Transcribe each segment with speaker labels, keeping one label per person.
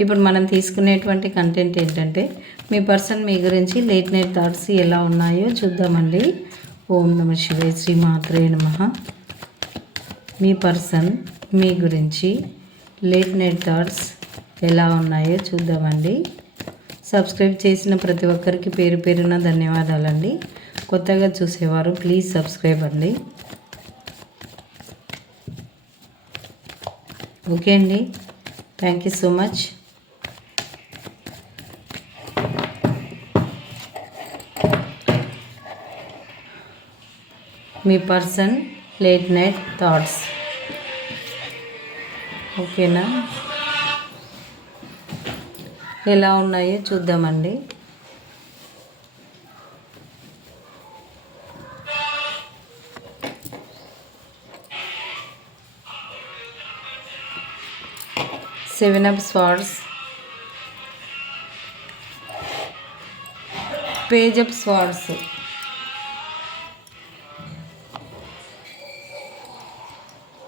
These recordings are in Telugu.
Speaker 1: ఇప్పుడు మనం తీసుకునేటువంటి కంటెంట్ ఏంటంటే మీ పర్సన్ మీ గురించి లేట్ నైట్ థాట్స్ ఎలా ఉన్నాయో చూద్దామండి. ఓం నమ శివే శ్రీ మాత్రే నమ. మీ పర్సన్ మీ గురించి లేట్ నైట్ థాట్స్ ఎలా ఉన్నాయో చూద్దామండి. సబ్స్క్రైబ్ చేసిన ప్రతి ఒక్కరికి పేరు పేరున ధన్యవాదాలండి. కొత్తగా చూసేవారు ప్లీజ్ సబ్స్క్రైబ్ అండి. ఓకే అండి. థ్యాంక్ యూ సో మచ్ మీ పర్సన్ లేట్ నైట్ థాట్స్. ఓకేనా? ఎలా ఉన్నాయో చూద్దామండి. Seven of swords page of swords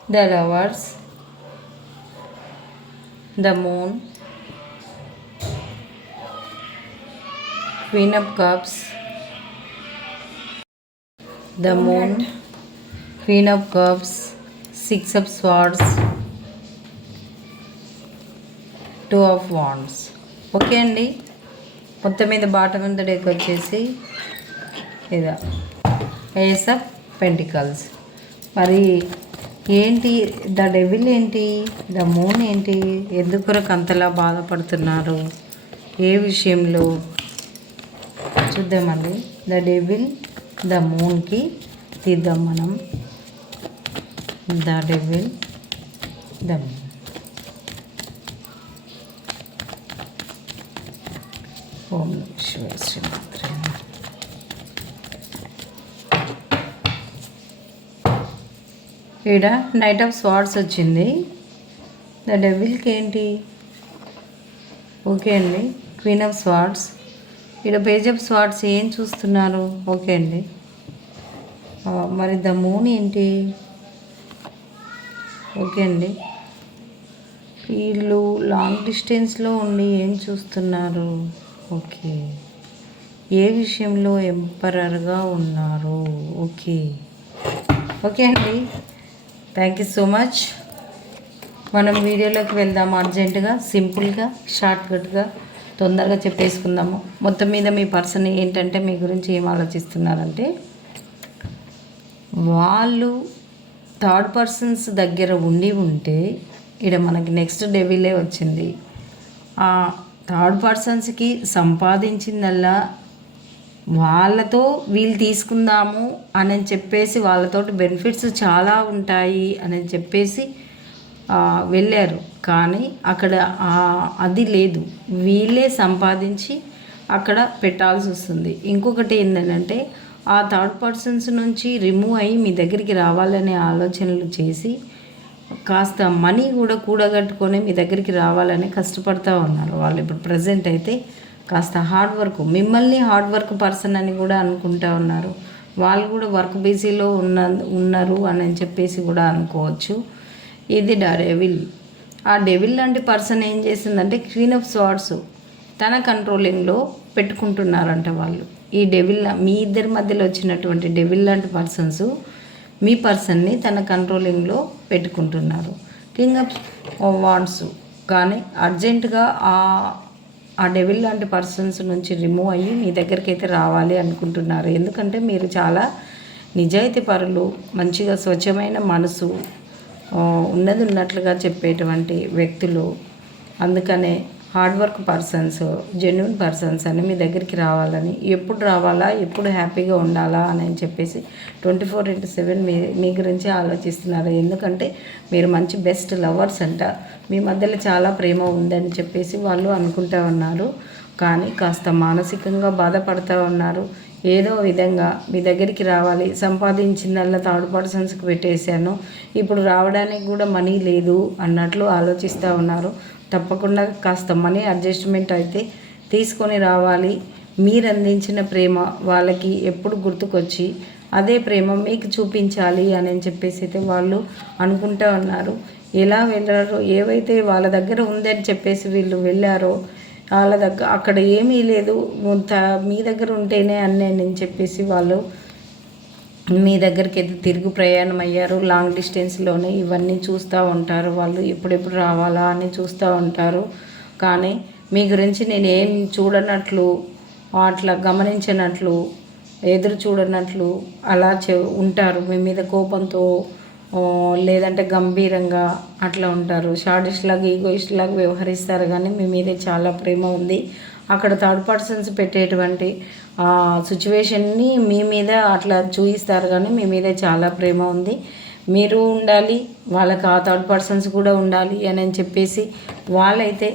Speaker 1: the lovers, the moon, queen of cups, the moon, queen of cups, six of swords, two of wands okay అండి మొత్తం మీద బాటం మీద డెక్ వచ్చేసి ఇదా ఏస్ ఆఫ్ పెంటికల్స్ మరి ఏంటి? ద డెవిల్ ఏంటి? ద మూన్ ఏంటి? ఎందుకొరకు అంతలా బాధపడుతున్నారు? ఏ విషయంలో? చూద్దామండి. ద డెవిల్ ద మూన్కి తీద్దాం మనం ద డెవిల్ ద మూన్. ఓం శివ శ్రీమాత్రే ఈడ నైట్ ఆఫ్ స్వార్డ్స్ వచ్చింది. ద డెవిల్కి ఏంటి ఓకే అండి. క్వీన్ ఆఫ్ స్వార్డ్స్ ఈడ పేజ్ ఆఫ్ స్వార్డ్స్ ఏం చూస్తున్నారు? ఓకే అండి. మరి ద మూన్ ఏంటి? ఓకే అండి. వీళ్ళు లాంగ్ డిస్టెన్స్లో ఉండి ఏం చూస్తున్నారు? ఓకే. ఏ విషయంలో ఎంపరర్గా ఉన్నారు? ఓకే. ఓకే అండి. థ్యాంక్ యూ సో మచ్ మనం వీడియోలోకి వెళ్దాము అర్జెంటుగా సింపుల్గా షార్ట్కట్గా తొందరగా చెప్పేసుకుందాము. మొత్తం మీద మీ పర్సన్ ఏంటంటే మీ గురించి ఏం ఆలోచిస్తున్నారంటే వాళ్ళు థర్డ్ పర్సన్స్ దగ్గర ఉండి ఉంటే ఇక్కడ మనకి నెక్స్ట్ డెవిలే వచ్చింది. ఆ థర్డ్ పర్సన్స్కి సంపాదించిందల్లా వాళ్ళతో వీళ్ళు తీసుకుందాము అని చెప్పేసి వాళ్ళతోటి బెనిఫిట్స్ చాలా ఉంటాయి అని చెప్పేసి వెళ్ళారు. కానీ అక్కడ అది లేదు. వీళ్ళే సంపాదించి అక్కడ పెట్టాల్సి వస్తుంది. ఇంకొకటి ఏంటంటే ఆ థర్డ్ పర్సన్స్ నుంచి రిమూవ్ అయ్యి మీ దగ్గరికి రావాలనే ఆలోచనలు చేసి కాస్త మనీ కూడా కూడగట్టుకొని మీ దగ్గరికి రావాలని కష్టపడతా ఉన్నారు. వాళ్ళు ఇప్పుడు ప్రజెంట్ అయితే కాస్త హార్డ్ వర్క్ మిమ్మల్ని హార్డ్ వర్క్ పర్సన్ అని కూడా అనుకుంటా ఉన్నారు. వాళ్ళు కూడా వర్క్ బిజీలో ఉన్న ఉన్నారు అని చెప్పేసి కూడా అనుకోవచ్చు. ఇది డెవిల్ ఆ డెవిల్ లాంటి పర్సన్ ఏం చేసిందంటే క్వీన్ ఆఫ్ స్వార్డ్స్ తన కంట్రోలింగ్లో పెట్టుకుంటున్నారంట వాళ్ళు. ఈ డెవిల్ మీ ఇద్దరి మధ్యలో వచ్చినటువంటి డెవిల్ లాంటి పర్సన్స్ మీ పర్సన్ని తన కంట్రోలింగ్లో పెట్టుకుంటున్నారు. కింగ్ ఆఫ్ వార్డ్స్ కానీ అర్జెంటుగా ఆ ఆ డెవిల్ లాంటి పర్సన్స్ నుంచి రిమూవ్ అయ్యి మీ దగ్గరికి అయితే రావాలి అనుకుంటున్నారు. ఎందుకంటే మీరు చాలా నిజాయితీ పరులు మంచిగా స్వచ్ఛమైన మనసు ఉన్నది ఉన్నట్లుగా చెప్పేటువంటి వ్యక్తులు. అందుకనే hard work persons genuine persons అని మీ దగ్గరికి రావాలని ఎప్పుడు రావాలా ఎప్పుడు హ్యాపీగా ఉండాలా అని చెప్పేసి ట్వంటీ ఫోర్ ఇంటూ సెవెన్ మీ మీ గురించి ఆలోచిస్తున్నారు. ఎందుకంటే మీరు మంచి బెస్ట్ లవర్స్ అంట. మీ మధ్యలో చాలా ప్రేమ ఉందని చెప్పేసి వాళ్ళు అనుకుంటా ఉన్నారు. కానీ కాస్త మానసికంగా బాధపడుతూ ఉన్నారు. ఏదో విధంగా మీ దగ్గరికి రావాలి. సంపాదించిందల్లా థర్డ్ పర్సన్స్కి పెట్టేశాను. ఇప్పుడు రావడానికి కూడా మనీ లేదు అన్నట్లు ఆలోచిస్తూ ఉన్నారు. తప్పకుండా కాస్త మనీ అడ్జస్ట్మెంట్ అయితే తీసుకొని రావాలి. మీరు అందించిన ప్రేమ వాళ్ళకి ఎప్పుడు గుర్తుకొచ్చి అదే ప్రేమ మీకు చూపించాలి అని చెప్పేసి అయితే వాళ్ళు అనుకుంటూ ఉన్నారు. ఎలా వెళ్ళారో ఏవైతే వాళ్ళ దగ్గర ఉందని చెప్పేసి వీళ్ళు వెళ్ళారో వాళ్ళ దగ్గర అక్కడ ఏమీ లేదు. మీ దగ్గర ఉంటేనే అన్నీ అని చెప్పేసి వాళ్ళు మీ దగ్గరికి అయితే తిరుగు ప్రయాణం అయ్యారు లాంగ్ డిస్టెన్స్లోనే ఇవన్నీ చూస్తూ ఉంటారు. వాళ్ళు ఎప్పుడెప్పుడు రావాలా అని చూస్తూ ఉంటారు. కానీ మీ గురించి నేను ఏం చూడనట్లు అట్లా గమనించినట్లు ఎదురు చూడనట్లు అలా చె ఉంటారు. మీ మీద కోపంతో లేదంటే గంభీరంగా అట్లా ఉంటారు. షార్టిస్ట్ లాగా ఈగోయిస్ట్ లాగా వ్యవహరిస్తారు. కానీ మీ మీద చాలా ప్రేమ ఉంది. అక్కడ థర్డ్ పర్సన్స్ పెట్టేటువంటి సిచ్యువేషన్ని మీ మీద అట్లా చూపిస్తారు కానీ మీ మీద చాలా ప్రేమ ఉంది. మీరు ఉండాలి వాళ్ళకి ఆ థర్డ్ పర్సన్స్ కూడా ఉండాలి అని అని చెప్పేసి వాళ్ళైతే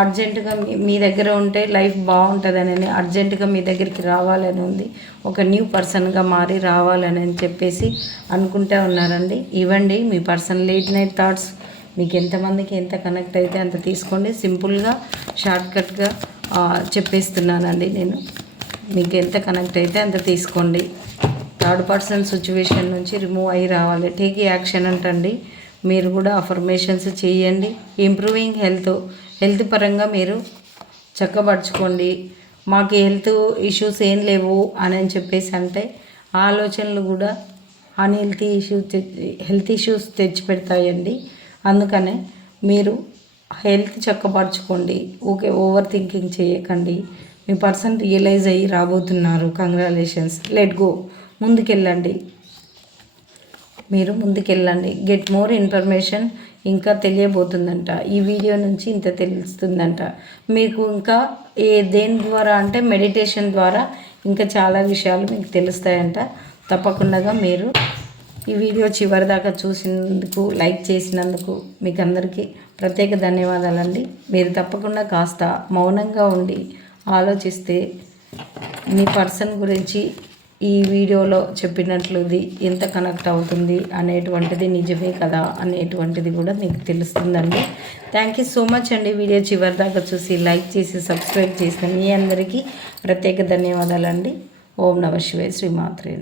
Speaker 1: అర్జెంటుగా మీ మీ దగ్గర ఉంటే లైఫ్ బాగుంటుందని అర్జెంటుగా మీ దగ్గరికి రావాలని ఉంది. ఒక న్యూ పర్సన్గా మారి రావాలని అని చెప్పేసి అనుకుంటూ ఉన్నారండి. ఇవ్వండి మీ పర్సన్ లేట్ నైట్ థాట్స్. మీకు ఎంతమందికి ఎంత కనెక్ట్ అయితే అంత తీసుకోండి. సింపుల్గా షార్ట్కట్గా చెప్పేస్తున్నానండి నేను. మీకు ఎంత కనెక్ట్ అయితే అంత తీసుకోండి. థర్డ్ పర్సన్ సిచ్యువేషన్ నుంచి రిమూవ్ అయ్యి రావాలి. టేక్ యాక్షన్ అంటండి. మీరు కూడా అఫర్మేషన్స్ చేయండి. ఇంప్రూవింగ్ హెల్త్ హెల్త్ పరంగా మీరు చక్కబరచుకోండి. మాకు హెల్త్ ఇష్యూస్ ఏం లేవు అని అని చెప్పేసి అంటే ఆలోచనలు కూడా అన్హెల్తీ ఇష్యూ హెల్త్ ఇష్యూస్ తెచ్చి పెడతాయండి అందుకనే మీరు హెల్త్ చక్కపరచుకోండి ఓకే ఓవర్ థింకింగ్ చేయకండి. మీ పర్సన్ రియలైజ్ అయ్యి రాబోతున్నారు. కంగ్రాలేషన్స్ లెట్ గో ముందుకెళ్ళండి. మీరు ముందుకెళ్ళండి. గెట్ మోర్ ఇన్ఫర్మేషన్ ఇంకా తెలియబోతుందంట. ఈ వీడియో నుంచి ఇంత తెలుస్తుందంట. మీకు ఇంకా ఏ దేని ద్వారా అంటే మెడిటేషన్ ద్వారా ఇంకా చాలా విషయాలు మీకు తెలుస్తాయంట. తప్పకుండా మీరు ఈ వీడియో చివరి దాకా చూసినందుకు లైక్ చేసినందుకు మీకు అందరికీ ప్రత్యేక ధన్యవాదాలండి. మీరు తప్పకుండా కాస్త మౌనంగా ఉండి ఆలోచిస్తే మీ పర్సన్ గురించి ఈ వీడియోలో చెప్పినట్లుది ఎంత కనెక్ట్ అవుతుంది అనేటువంటిది నిజమే కదా అనేటువంటిది కూడా మీకు తెలుస్తుందండి. థ్యాంక్ యూ సో మచ్ అండి. వీడియో చివరి దాకా చూసి లైక్ చేసి సబ్స్క్రైబ్ చేసిన మీ అందరికీ ప్రత్యేక ధన్యవాదాలండి. ఓం నమ శివాయ శ్రీమాత్రే